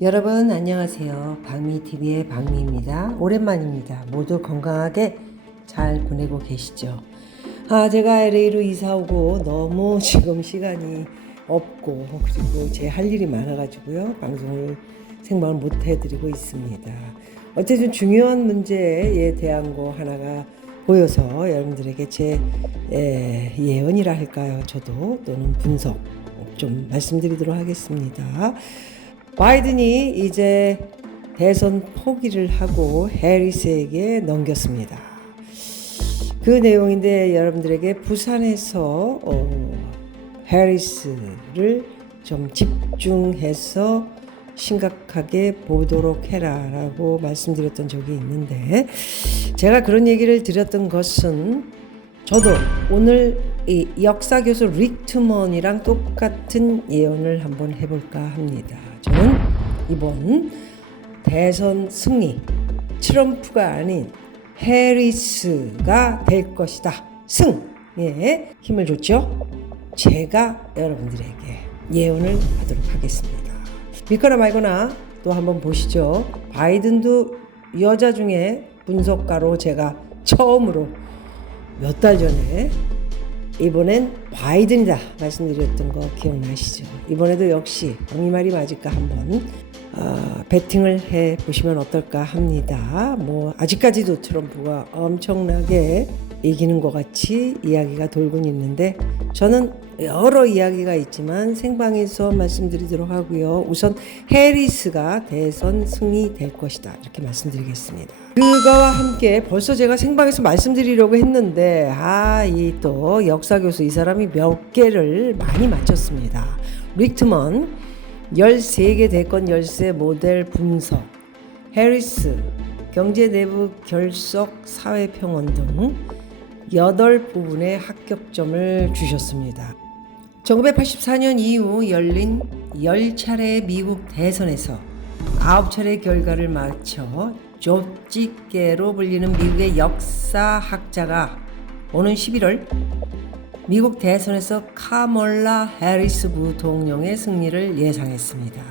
여러분 안녕하세요. 박미TV의 박미입니다. 오랜만입니다. 모두 건강하게 잘 보내고 계시죠? 제가 LA로 이사 오고 너무 지금 시간이 없고 그리고 제 할 일이 많아가지고요. 생방을 못 해드리고 있습니다. 어쨌든 중요한 문제에 대한 거 하나가 보여서 여러분들에게 제 예언이라 할까요? 저도 또는 분석 좀 말씀드리도록 하겠습니다. 바이든이 이제 대선 포기를 하고 해리스에게 넘겼습니다. 그 내용인데 여러분들에게 부산에서 해리스를 좀 집중해서 심각하게 보도록 해라라고 말씀드렸던 적이 있는데, 제가 그런 얘기를 드렸던 것은 저도 오늘 이 역사교수 릭 투먼이랑 똑같은 예언을 한번 해볼까 합니다. 저는 이번 대선 승리, 트럼프가 아닌 해리스가 될 것이다. 승에 힘을 줬죠. 제가 여러분들에게 예언을 하도록 하겠습니다. 믿거나 말거나 또 한번 보시죠. 바이든도 여자 중에 분석가로 제가 처음으로 몇 달 전에 이번엔 바이든이다 말씀드렸던 거 기억나시죠? 이번에도 역시 이 말이 맞을까 한번 배팅을 해 보시면 어떨까 합니다. 아직까지도 트럼프가 엄청나게 이기는 것 같이 이야기가 돌곤 있는데, 저는 여러 이야기가 있지만 생방에서 말씀드리도록 하고요. 우선 해리스가 대선 승리될 것이다 이렇게 말씀드리겠습니다. 그거와 함께 벌써 제가 생방에서 말씀드리려고 했는데 이 또 역사교수 이 사람이 몇 개를 많이 맞췄습니다. 릭 투먼 13개 대권 열세 모델 분석, 해리스 경제 내부 결석 사회평원 등 8부분의 합격점을 주셨습니다. 1984년 이후 열린 10차례의 미국 대선에서 9차례 결과를 맞춰 좁직계로 불리는 미국의 역사학자가 오는 11월 미국 대선에서 카멀라 해리스 부통령의 승리를 예상했습니다.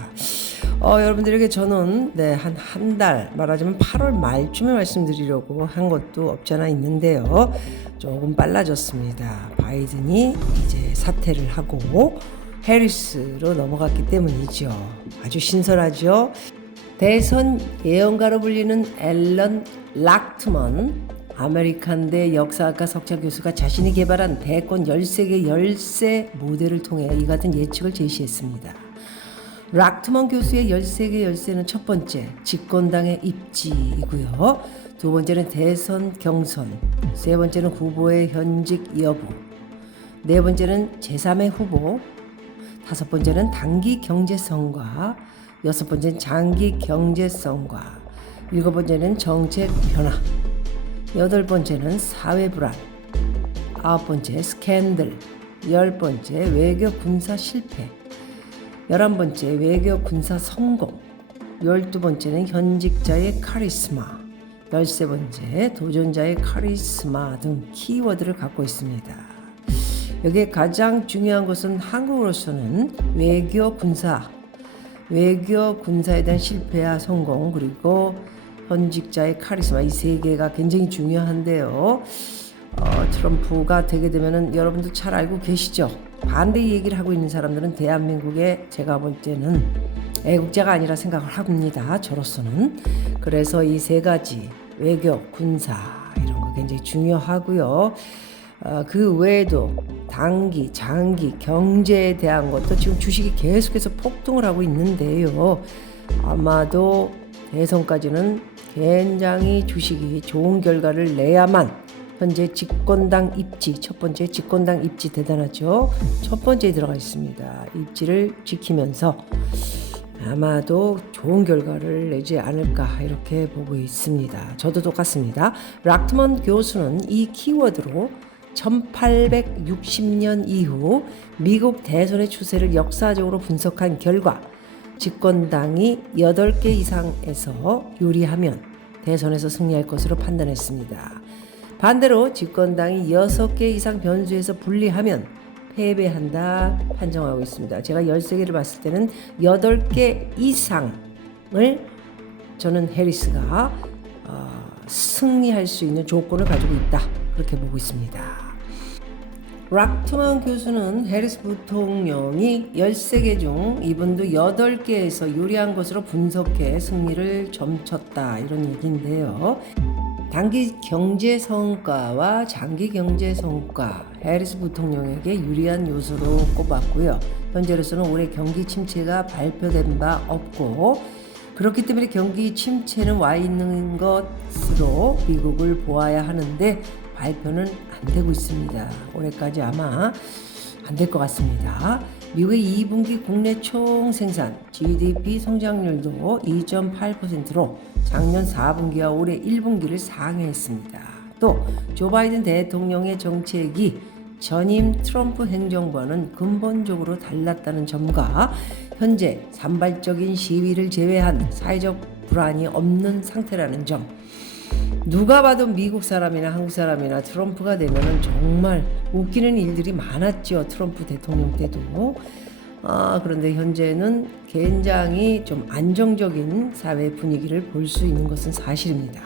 여러분들에게 저는 한 달, 말하자면 8월 말쯤에 말씀드리려고 한 것도 없잖아 있는데요. 조금 빨라졌습니다. 바이든이 이제 사퇴를 하고 해리스로 넘어갔기 때문이죠. 아주 신선하죠. 대선 예언가로 불리는 앨런 락트먼 아메리칸대 역사학과 석좌 교수가 자신이 개발한 대권 13개 열세 모델을 통해 이 같은 예측을 제시했습니다. 락트먼 교수의 13개 열쇠는 첫 번째, 집권당의 입지이고요. 두 번째는 대선 경선, 세 번째는 후보의 현직 여부, 네 번째는 제3의 후보, 다섯 번째는 단기 경제성과 여섯 번째는 장기 경제성과 일곱 번째는 정책 변화, 여덟 번째는 사회 불안, 아홉 번째 스캔들, 열 번째 외교 군사 실패, 11번째 외교 군사 성공, 12번째는 현직자의 카리스마, 13번째 도전자의 카리스마 등 키워드를 갖고 있습니다. 여기에 가장 중요한 것은 한국으로서는 외교 군사에 대한 실패와 성공, 그리고 현직자의 카리스마, 이 세 개가 굉장히 중요한데요. 트럼프가 되게 되면은 여러분도 잘 알고 계시죠? 반대 얘기를 하고 있는 사람들은 대한민국에 제가 볼 때는 애국자가 아니라 생각을 합니다. 저로서는. 그래서 이 세 가지 외교, 군사 이런 거 굉장히 중요하고요. 그 외에도 단기, 장기, 경제에 대한 것도 지금 주식이 계속해서 폭등을 하고 있는데요. 아마도 대선까지는 굉장히 주식이 좋은 결과를 내야만 현재 집권당 입지, 첫 번째 집권당 입지 대단하죠. 첫 번째에 들어가 있습니다. 입지를 지키면서 아마도 좋은 결과를 내지 않을까 이렇게 보고 있습니다. 저도 똑같습니다. 락트먼 교수는 이 키워드로 1860년 이후 미국 대선의 추세를 역사적으로 분석한 결과 집권당이 8개 이상에서 유리하면 대선에서 승리할 것으로 판단했습니다. 반대로 집권당이 6개 이상 변수에서 불리하면 패배한다 판정하고 있습니다. 제가 13개를 봤을 때는 8개 이상 저는 해리스가 승리할 수 있는 조건을 가지고 있다, 그렇게 보고 있습니다. 락트먼 교수는 해리스 부통령이 13개 중 이분도 8개에서 유리한 것으로 분석해 승리를 점쳤다, 이런 얘기인데요. 단기 경제 성과와 장기 경제 성과, 해리스 부통령에게 유리한 요소로 꼽았고요. 현재로서는 올해 경기 침체가 발표된 바 없고, 그렇기 때문에 경기 침체는 와 있는 것으로 미국을 보아야 하는데 발표는 안 되고 있습니다. 올해까지 아마 안 될 것 같습니다. 미국의 2분기 국내 총생산 GDP 성장률도 2.8%로 작년 4분기와 올해 1분기를 상회했습니다. 또 조 바이든 대통령의 정책이 전임 트럼프 행정부와는 근본적으로 달랐다는 점과 현재 산발적인 시위를 제외한 사회적 불안이 없는 상태라는 점, 누가 봐도 미국 사람이나 한국 사람이나 트럼프가 되면은 정말 웃기는 일들이 많았죠. 트럼프 대통령 때도. 그런데 현재는 굉장히 좀 안정적인 사회 분위기를 볼 수 있는 것은 사실입니다.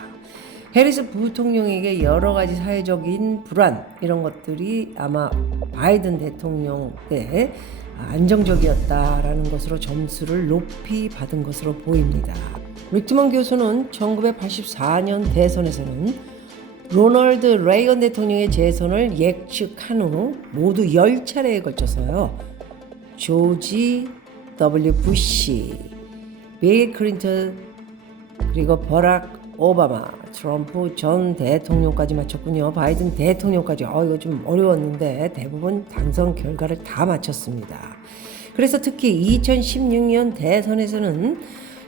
해리스 부통령에게 여러 가지 사회적인 불안, 이런 것들이 아마 바이든 대통령 때 안정적이었다라는 것으로 점수를 높이 받은 것으로 보입니다. 릭트먼 교수는 1984년 대선에서는 로널드 레이건 대통령의 재선을 예측한 후 모두 10차례에 걸쳐서요, 조지 W. 부시, 빌 클린턴, 그리고 버락 오바마, 트럼프 전 대통령까지 마쳤군요. 바이든 대통령까지. 이거 좀 어려웠는데 대부분 당선 결과를 다 마쳤습니다. 그래서 특히 2016년 대선에서는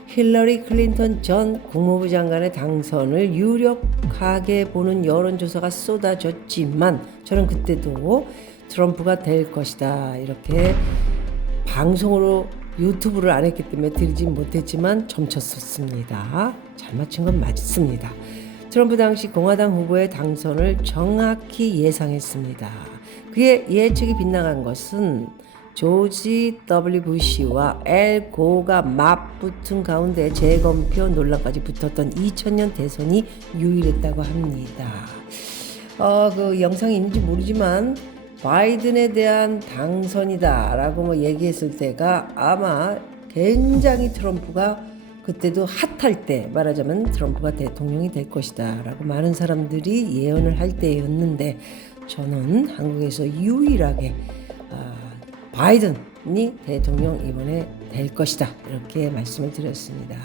힐러리 클린턴 전 국무부 장관의 당선을 유력하게 보는 여론조사가 쏟아졌지만 저는 그때도 트럼프가 될 것이다, 이렇게 방송으로 유튜브를 안 했기 때문에 드리지 못했지만 점쳤었습니다. 잘 맞춘 건 맞습니다. 트럼프 당시 공화당 후보의 당선을 정확히 예상했습니다. 그의 예측이 빗나간 것은 조지 W. 부시와 엘 고가 맞붙은 가운데 재검표 논란까지 붙었던 2000년 대선이 유일했다고 합니다. 그 영상이 있는지 모르지만 바이든에 대한 당선이다라고 얘기했을 때가 아마 굉장히 트럼프가 그때도 핫할 때, 말하자면 트럼프가 대통령이 될 것이다 라고 많은 사람들이 예언을 할 때였는데, 저는 한국에서 유일하게 바이든이 대통령 이번에 될 것이다, 이렇게 말씀을 드렸습니다.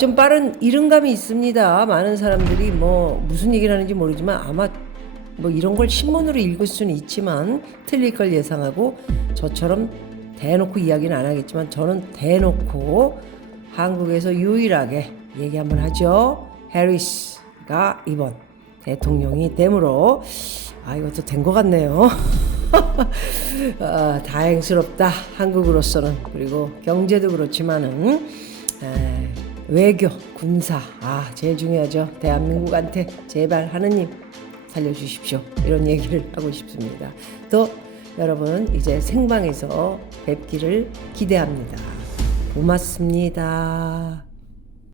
좀 빠른 이른감이 있습니다. 많은 사람들이 무슨 얘기를 하는지 모르지만 아마 이런 걸 신문으로 읽을 수는 있지만 틀릴 걸 예상하고, 저처럼 대놓고 이야기는 안 하겠지만 저는 대놓고 한국에서 유일하게 얘기 한번 하죠. 해리스가 이번 대통령이 되므로 이것도 된 것 같네요. 다행스럽다, 한국으로서는. 그리고 경제도 그렇지만은 외교, 군사, 제일 중요하죠. 대한민국한테 제발 하느님 살려주십시오, 이런 얘기를 하고 싶습니다. 또 여러분 이제 생방에서 뵙기를 기대합니다. 고맙습니다.